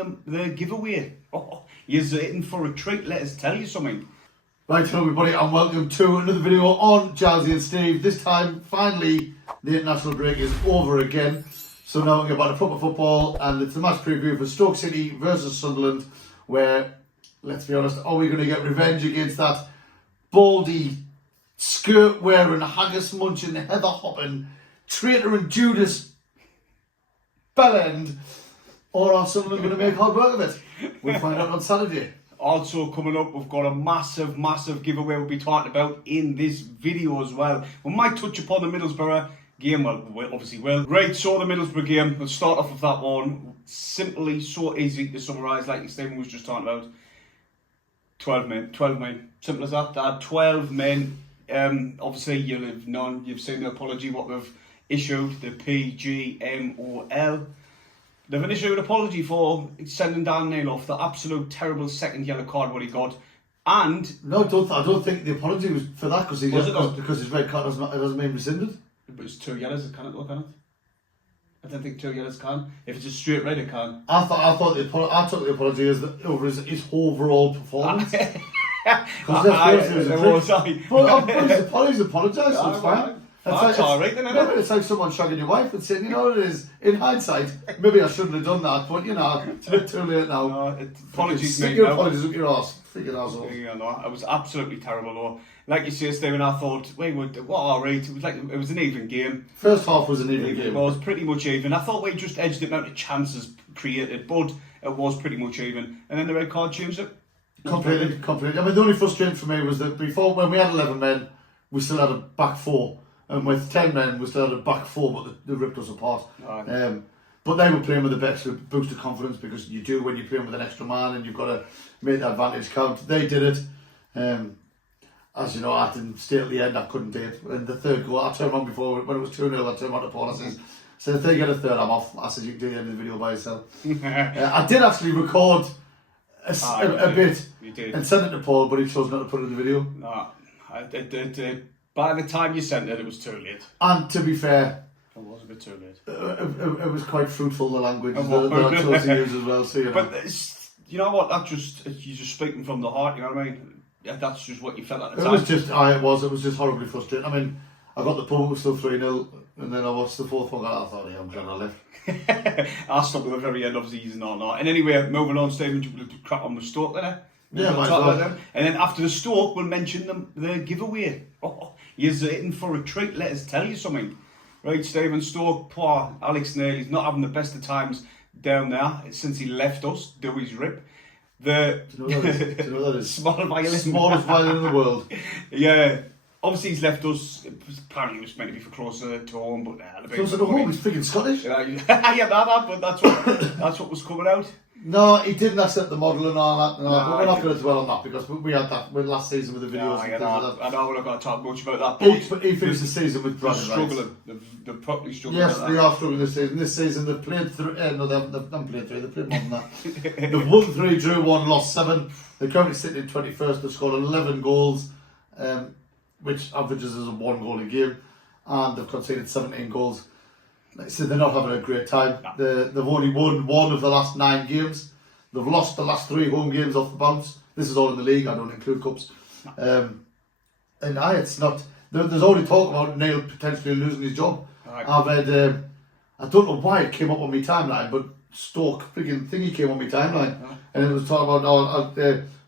The giveaway. Oh, you're in for a treat, let us tell you something. Right, hello everybody and welcome to another video on Jazzy and Steve. This time, finally, the international break is over again. So now we get back to proper football and it's the match preview for Stoke City versus Sunderland where, let's be honest, are we going to get revenge against that baldy, skirt-wearing, haggis-munching, heather-hopping, traitor and Judas bellend, or are Sunderland going to make hard work of it? We'll find out on Saturday. Also coming up, we've got a massive giveaway we'll be talking about in this video as well. We might touch upon the Middlesbrough game, well, obviously will. Right, so the Middlesbrough game, we'll start off with that one. Simply so easy to summarise, like Stephen was just talking about. 12 men, simple as that. They had 12 men. Obviously you'll have known, you've seen the apology, what they've issued, the PGMOL. They've issued an apology for sending Dan Neil off, the absolute terrible second yellow card what he got. And no, I don't think the apology was for that because his red card hasn't been rescinded. But it's 2 yellows, it can't look, can it? I don't think 2 yellows can. If it's a straight red, it can. I took the apology as over his overall performance. Because he's apologised, so it's fine. That's alright then, isn't it? It's like someone shagging your wife and saying, you know what it is, in hindsight, maybe I shouldn't have done that, but you know, it's a bit too late now. Apologies, mate. Your apologies up your arse. Freaking asshole. Yeah, no, it was absolutely terrible though. Like you say, Stephen, I thought, wait, what alright, it was an even game. First half was an even game. It was pretty much even. I thought we just edged the amount of chances created, but it was pretty much even. And then the red card changed it. Completely. I mean, the only frustration for me was that before, when we had 11 men, we still had a back four. And with 10 men, we still had a back four, but they ripped us apart. Right. But they were playing with a bit extra boost of confidence because you do when you're playing with an extra man and you've got to make that advantage count. They did it. As you know, I didn't stay at the end, I couldn't do it. And the third goal, I turned on before, when it was 2-0, I turned on to Paul. I said, if they get a third, I'm off. I said, you can do the end of the video by yourself. I did actually record a bit and send it to Paul, but he chose not to put it in the video. No, by the time you sent it, it was too late. And to be fair, it was a bit too late. It was quite fruitful, the language that I chose to use as well. So, you know. But you know what? You're just speaking from the heart. You know what I mean? Yeah, that's just what you felt at the time. It was just horribly frustrating. I mean, I got the point, it was still 3-0, and then I watched the fourth one. I thought, yeah, I'm glad I left. I stopped at the very end of the season or not. And anyway, moving on, Stephen, you would crack on with Stoke there. Yeah, might as well. And then after the Stoke, we'll mention the giveaway. Oh, you're in for a treat, let us tell you something. Right, Stephen, Stoke, poor Alex Neil, he's not having the best of times down there since he left us, do his rip. Do you know what that is? Smallest violin in the world. Yeah, obviously he's left us. Apparently he was meant to be for closer to home, but closer to home. He's freaking Scottish. But that's what was coming out. No, he didn't accept the model and all that. No, but we're not going to dwell on that because we had that last season with the videos. I know we're not going to talk much about that. But he finished the season with Brandon struggling. They're probably struggling. Yes, they are struggling this season. This season they've played through. No, they haven't played through. They've played more than that. They've won 3, drew 1, lost 7. They're currently sitting in 21st. They've scored 11 goals, which averages as a 1 goal a game, and they've conceded 17 goals. So they're not having a great time. No. They've only won 1 of the last 9 games. They've lost the last 3 home games off the bounce. This is all in the league. I don't include cups. No. It's not. There's already talk about Neil potentially losing his job. Right. I've had. I don't know why it came up on my timeline, but Stoke freaking thingy came on my timeline, and it was talking about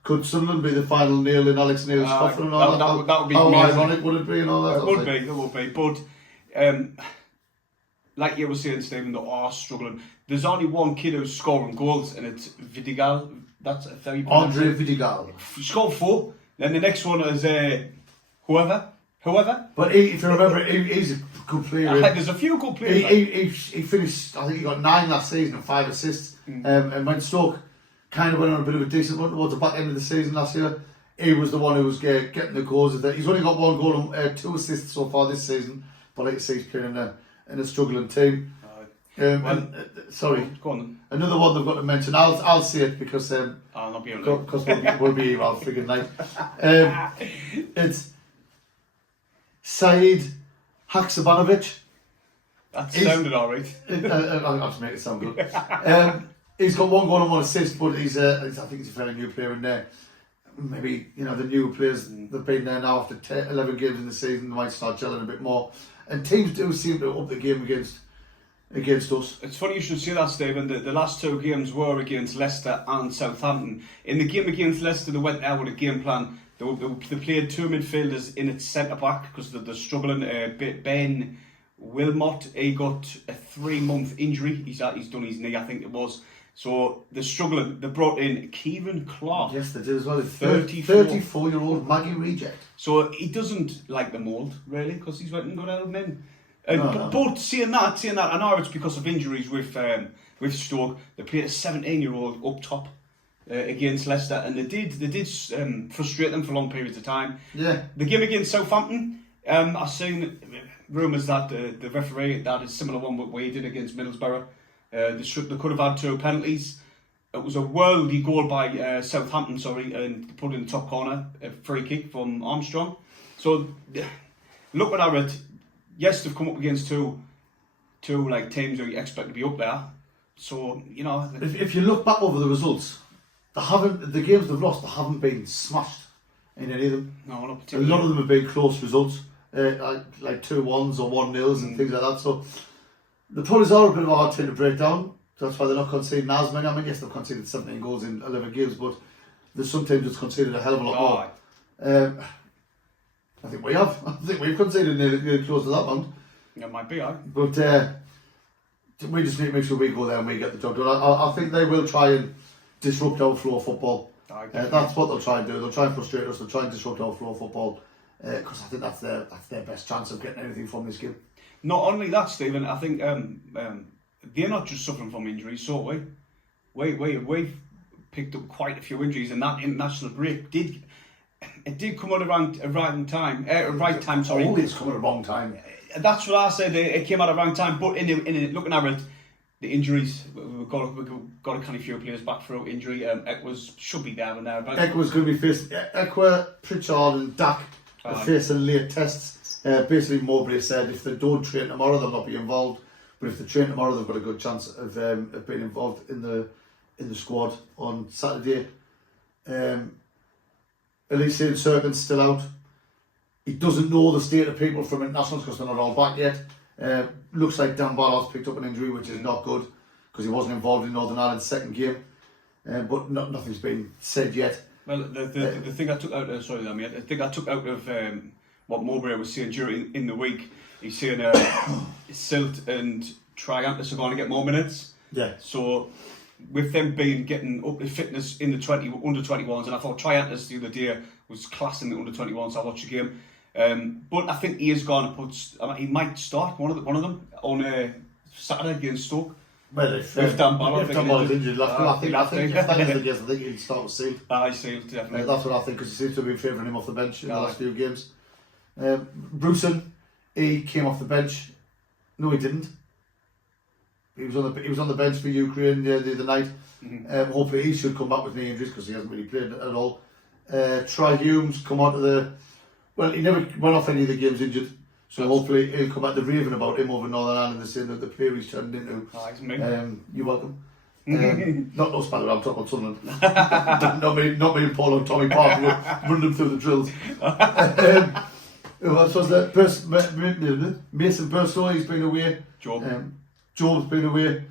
could Sunderland be the final nail in Alex Neil's coffin and all that? That would be how amazing. Ironic would it be and all that? It would be. But like you were saying, Stephen, they are struggling. There's only one kid who's scoring goals, and it's Vidigal. That's a very Andre Vidigal. He scored 4. Then the next one is whoever. But if you remember, he's a good player. There's a few good players. He finished. I think he got 9 last season and 5 assists. And when Stoke kind of went on a bit of a decent run towards the back end of the season last year, he was the one who was getting the goals. He's only got 1 goal and 2 assists so far this season. But like I say, he's playing in a struggling team. Sorry. Go on then. Another one they've got to mention. I'll say it because I'll not be because we'll be here all freaking night. It's Said Haksabanovic. That sounded alright. I'll have to make it sound good. He's got 1 goal and 1 assist, but I think he's a fairly new player in there. Maybe, the new players that've been there now after 11 games in the season, they might start gelling a bit more. And teams do seem to up the game against us. It's funny you should say that, Stephen. The last 2 games were against Leicester and Southampton. In the game against Leicester, they went out with a game plan. They played 2 midfielders in at centre back because they're struggling. Ben Wilmot, he got a 3-month injury. He's done his knee, I think it was. So they're struggling. They brought in Kieran Clark. Yes, they did as well. 34-year-old Maggie reject. So he doesn't like the mould, really, because he's went and got out of men. No. But saying that, I know it's because of injuries with Stoke. They played a 17-year-old up top against Leicester, and they did frustrate them for long periods of time. Yeah. The game against Southampton, I've seen rumours that the referee that a similar one what we did against Middlesbrough. They could have had 2 penalties. It was a worldy goal by Southampton, and put in the top corner, a free kick from Armstrong. So, looking at it, yes, they've come up against two like teams who you expect to be up there. So, If you look back over the results, the games they've lost, they haven't been smashed in any of them. No, not A particularly. lot of them have been close results, like 2-1s or 1-0s and things like that. So, the Polish are a bit of a hard team to break down. That's why they're not conceding as many. I mean, yes, they've conceded 17 goals in 11 games, but there's some teams that's conceded a hell of a lot more. I think we have. I think we've conceded nearly close to that one. It might be, aye. But we just need to make sure we go there and we get the job done. I think they will try and disrupt our flow of football. That's what they'll try and do. They'll try and frustrate us. They'll try and disrupt our flow of football because I think that's their best chance of getting anything from this game. Not only that, Stephen, I think they're not just suffering from injuries, so we've picked up quite a few injuries, and that international break did come at a right time. Sorry, Always come at a wrong time. That's what I said. It came at a wrong time, but in looking at it, the injuries we've got a kind of few players back through injury. Ekwas should be there and there. Ekwa's going to be facing Ekwa, Pritchard, and Dak are facing late tests. Basically, Mowbray said if they don't train tomorrow, they'll not be involved. But if they train tomorrow, they've got a good chance of being involved in the squad on Saturday. Elysian Serkin's still out. He doesn't know the state of people from internationals because they're not all back yet. Looks like Dan Ballard's picked up an injury, which is not good because he wasn't involved in Northern Ireland's second game. But nothing's been said yet. Well, the thing I took out, I think I took out of what Mowbray was saying in the week. He's saying Silt and Triantis are going to get more minutes. Yeah. So with them getting up to fitness in the under 21s, and I thought Triantis the other day was class in the under 21s. I watched the game, but I think he is going to put. He might start one of them on Saturday against Stoke. Well, if Dan Ballard's injured, I think if that is the case, I think he'll start with Sealed. Sealed, definitely. That's what I think, because he seems to have been favouring him off the bench in the last few games. Bruson, he came off the bench. No, he didn't. He was on the bench for Ukraine the other night. Mm-hmm. Hopefully he should come back with knee injuries because he hasn't really played at all. Troy Humes come onto the. Well, he never went off any of the games injured. So hopefully he'll come back. They're raving about him over Northern Ireland. They're saying that the player he's turned into. You're welcome. Not us, by the way, I'm talking about Sunderland. not me and Paul and Tommy Park run them through the drills. Who else was there? Mason Burstow, he's been away. Job's been away.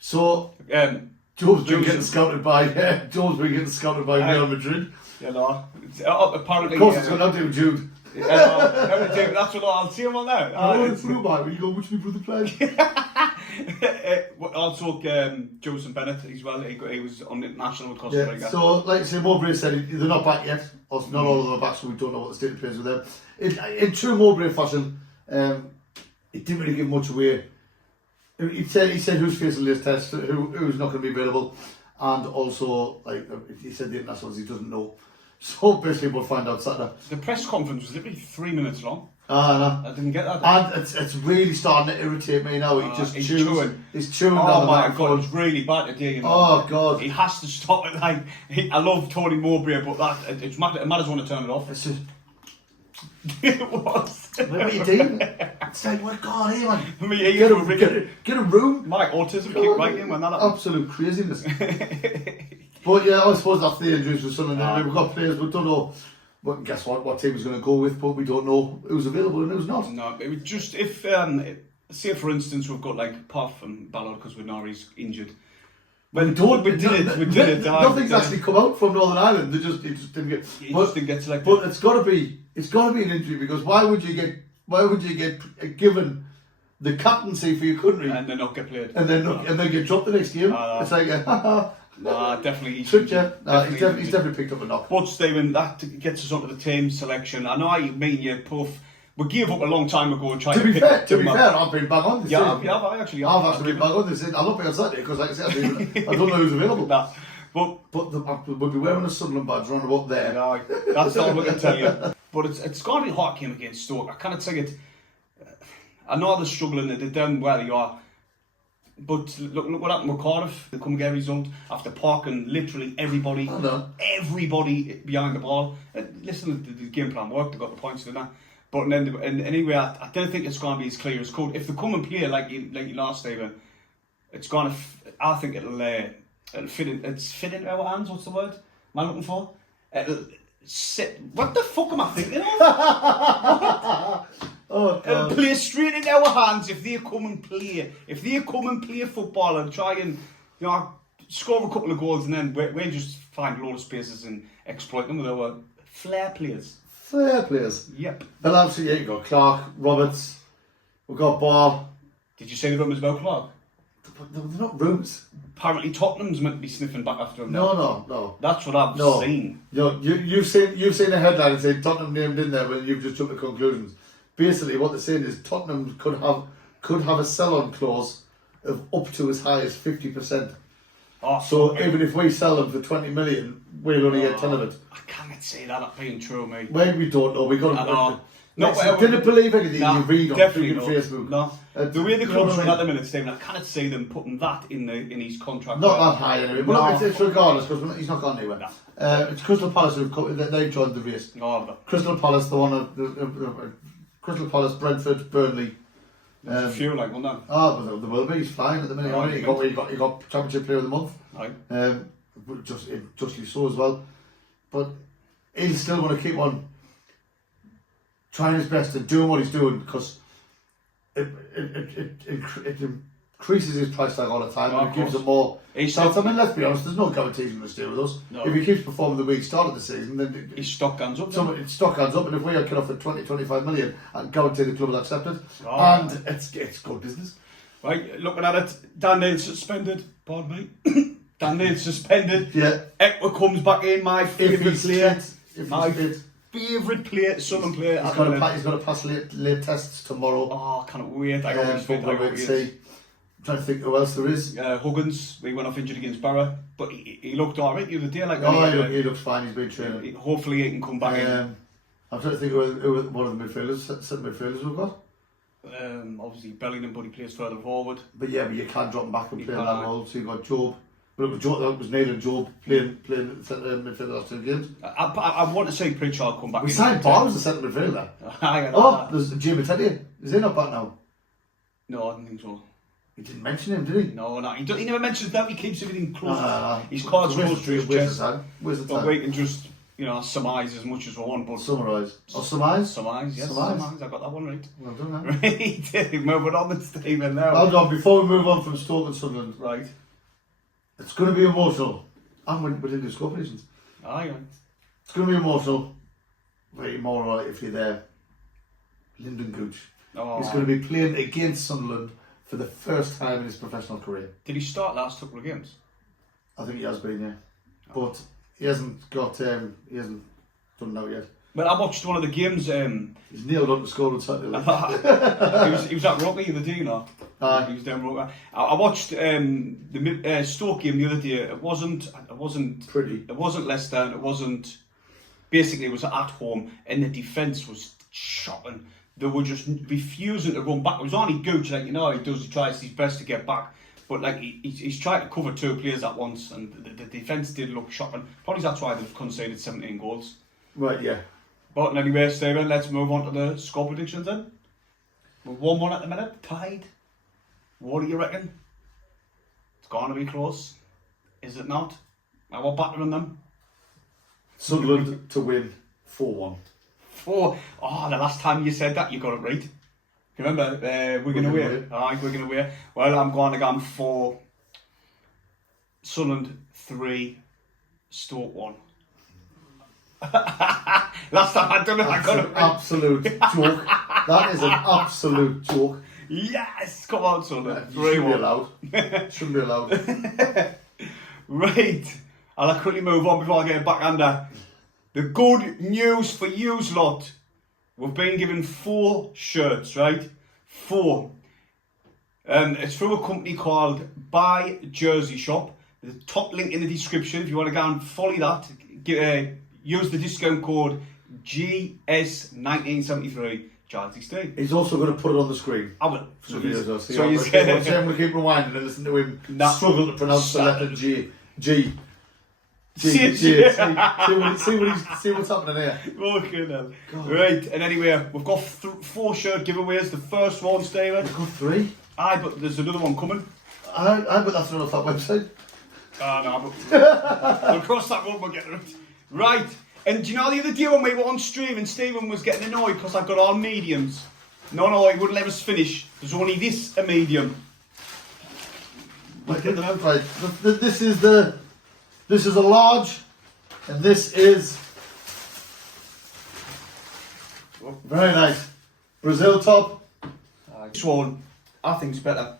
So Job's been getting scouted by Real Madrid. You know, apparently. Of course, it's got nothing to do with Jude. That's what I'll see him on there. Will you go watch me brother play? Also, Joseph Bennett as well. He was on international with Costa Rica. So, like I say, Mowbray said they're not back yet. Not all of them are back, so we don't know what the state of play is with them. In true Mowbray fashion, it didn't really give much away. He said who's facing this test, who's not going to be available, and also he said the internationals he doesn't know. So basically, we'll find out Saturday. The press conference was literally 3 minutes long. No. I didn't get that. And it's really starting to irritate me now. He's chewing. He's chewing down Oh the my microphone. God, it's really bad today. You know? Oh God. He has to stop it. I love Tony Mowbray, but it matters when to turn it off. It's just, It was. What are you doing? It's like, we're gone here, man. Me, Get a room. My autism kicked right in when that happened. Absolute craziness. But yeah, I suppose that's the injuries for Sunderland. We've got players, we don't know. But guess what team is going to go with, but we don't know who's available and who's not. No, it would just, if, say for instance, we've got like, apart from Ballard because Nari's injured. Well, we did it. Nothing's actually come out from Northern Ireland. It just didn't get. He just didn't get selected. But it's got to be an injury, because why would you get given the captaincy for your country and then not get played and then get dropped the next game? It's like definitely. He's definitely picked up a knock. But Stephen, that gets us onto the team selection. I know you mean you puff. We gave up a long time ago and tried to pick to be fair, I've been bang on this season. I've actually been bang on this season. I'll not be on Saturday because, like I said, I don't know who's available. But we'll be wearing a Sunderland badge round about there. No, that's all I can tell you. But it's going to be a hard game against Stoke. I cannot say it. I know they're struggling. They're down where they are. But look what happened with Cardiff. They come get a result after parking literally everybody behind the ball. Listen, the game plan worked. They got the points, didn't they? But anyway, I don't think it's going to be as clear as cold. If they come and play like you last, Stephen, it's going to. I think it'll fit in. It's fit into our hands. What's the word? Am I looking for? It'll sit. What the fuck am I thinking of? It'll play straight into our hands if they come and play. If they come and play football and try and score a couple of goals, and then we just find a load of spaces and exploit them with our flair players. Flair players. Yep. They'll absolutely, you've got Clark, Roberts, we've got Barr. Did you say the rumours about Clark? They're not rumours. Apparently Tottenham's meant to be sniffing back after him. No. That's what I've seen. You've seen a headline saying Tottenham named in there, when you've just jumped to conclusions. Basically, what they're saying is Tottenham could have a sell-on clause of up to as high as 50%. So even if we sell them for 20 million, we'll only get 10 of it. I can't say that being true, mate. Well, we don't know. We got to. No, didn't believe anything you read on Facebook. No, the way the club's run at the minute, Stephen, I can't see them putting that in his contract. Not that high anyway. But it's regardless, because he's not gone anywhere. It's Crystal Palace they've joined the race. Crystal Palace, Crystal Palace, Brentford, Burnley. There's a few like one now. But there will be. He's flying at the minute. He got Championship Player of the Month. Right. Justly so as well. But he'll still want to keep on trying his best and doing what he's doing, because it increases his price tag all the time, and it gives him more shots. I mean, let's be honest, there's no guarantee he's going to stay with us. No. If he keeps performing the way he started the season, then his stock guns up. His stock guns up, and if we can offer 20-25 million, I guarantee the club will accept it. And it's good business. Right, looking at it, Dan Neil's suspended. Pardon me. Dan Neil's suspended. Yeah. Ekwa comes back in, my favourite player. Favourite player, Sunderland player. He's got to pass late tests tomorrow. Oh, I can't wait. I always think I'm trying to think who else there is. Huggins, we went off injured against Barra, but he looked alright the other day. He looks fine. He's been training. Hopefully he can come back in. I'm trying to think who one of the centre midfielders we've got. Obviously Bellingham, but he plays further forward. But you can't drop him back and play in that role. So you've got Job. That was Neil and Job playing centre midfielder the last 2 games. I want to see Pritchard come back. We signed Barr as a centre midfielder. There's Jimmy Teddy. Is he not back now? No, I don't think so. He didn't mention him, did he? No, he never mentions that. He keeps everything close. His cards close to his chest. Where's the time? But we can just, surmise as much as we want. But summarise. Surmise? Surmise, yes. Surmise. I got that one right. Well done, Right. Moving on to Stephen now. Hold on, before we move on from Stoke and Sunderland. Right. It's going to be emotional. And we didn't do score predictions. Aye. It's going to be emotional. Very more if you're there. Lyndon Gooch. He's going to be playing against Sunderland for the first time in his professional career. Did he start last couple of games? I think he has been, yeah. But he hasn't done that yet. But I watched one of the games. He's nailed on the score on Saturday. he was at Rocky the other day, He was down Rocky. I watched the Stoke game the other day. It wasn't pretty. It wasn't Leicester. It wasn't. Basically, it was at home, and the defence was shocking. They were just refusing to run back. It was only Gooch, he does. He tries his best to get back, but he's tried to cover 2 players at once, and the defence did look shocking. Probably that's why they've conceded 17 goals. Right, yeah. But anyway, Stephen, let's move on to the score predictions then. We're 1-1 at the minute, tied. What do you reckon? It's going to be close. Is it not? Now we're battering them. Sunderland to win 4-1. Oh, the last time you said that, you got it right. Remember, we're going to win. Aye, we're going to win. Well, I'm going to go for Sunderland 3, Stoke 1. Last time I done it, I got it right. Absolute joke. That is an absolute joke. Yes, come on, Sunderland. Shouldn't be allowed. Shouldn't be allowed. Right, I'll quickly move on before I get back under. The good news for yous lot. We've been given 4 shirts, right? 4. It's through a company called Buy Jersey Shop. The top link in the description if you want to go and follow that. Use the discount code GS1973. Charlie Steve. He's also going to put it on the screen. I will. So he's I'm going to keep rewinding and listen to him struggle to pronounce the letter G. See what's happening here. Okay then. Right, and anyway, we've got 4 shirt giveaways. The first one, Stephen. We've got 3? Aye, but there's another one coming. Aye, but that's not off that website. No, but we'll cross that one, we'll get it. Right, and do you know the other day when we were on stream and Stephen was getting annoyed because I got all mediums? No, he wouldn't let us finish. There's only this a medium. Right, this is a large, and this is very nice. Brazil top. This one, I think's better.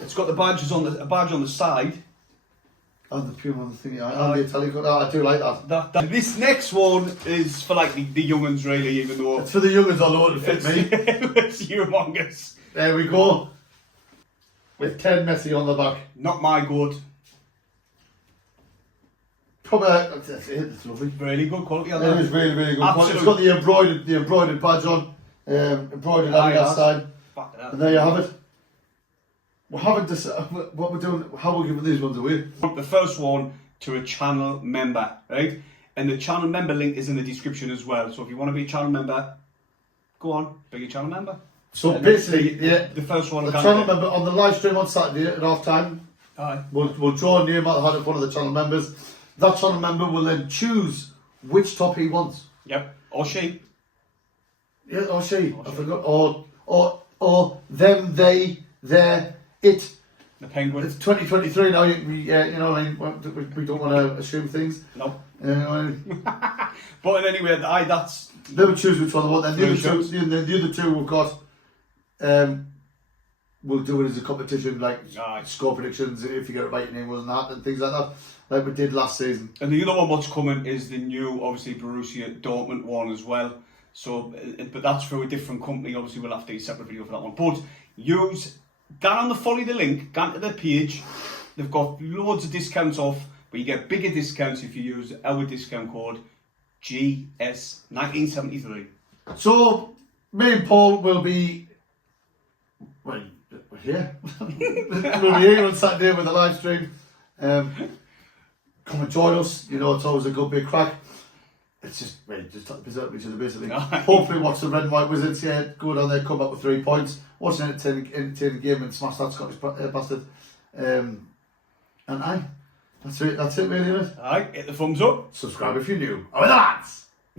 It's got the badges on a badge on the side. And the Puma on the thing, and the Italian. I do like that. This next one is for like the young uns really, even though it's for the young uns, although it'll fit me. It's humongous. There we go. With 10 Messi on the back. Not my good. Probably, it's lovely. Really good quality on that. It is really, really good quality. It's got the embroidered badge on, embroidered on the outside. And there you have it. We haven't decided what we're doing, how we're giving these ones away. The first one to a channel member, right? And the channel member link is in the description as well. So if you want to be a channel member, go on, be a channel member. So and basically, the first one. The channel member on the live stream on Saturday at half time. Aye. We'll draw a name out of one of the channel members. That channel member will then choose which top he wants. Yep. Or she. Yeah, or she. I forgot. Or them, they, their, it. The penguin. It's 2023 now. We don't want to assume things. No. But anyway, that's. They will choose which one they want. Then the other two we've got. We'll do it as a competition, like score predictions. If you get it right, your name wasn't that, and things like that, like we did last season. And the other one, what's coming, is the new, obviously, Borussia Dortmund one as well. So, but that's through a different company. Obviously, we'll have to do a separate video for that one. But down on follow the link, go to their page. They've got loads of discounts off, but you get bigger discounts if you use our discount code GS1973. So, me and Paul will be. Well, we're here. We'll be here on Saturday with a live stream. Come and join us. You know, it's always a good big crack. It's just preserve each other basically. Hopefully, watch the Red and White Wizards. Yeah, go down there, come up with 3 points. Watch an entertaining game and smash that Scottish bastard. And that's it really, isn't it? Aye, hit the thumbs up. Subscribe if you're new. Over the lads.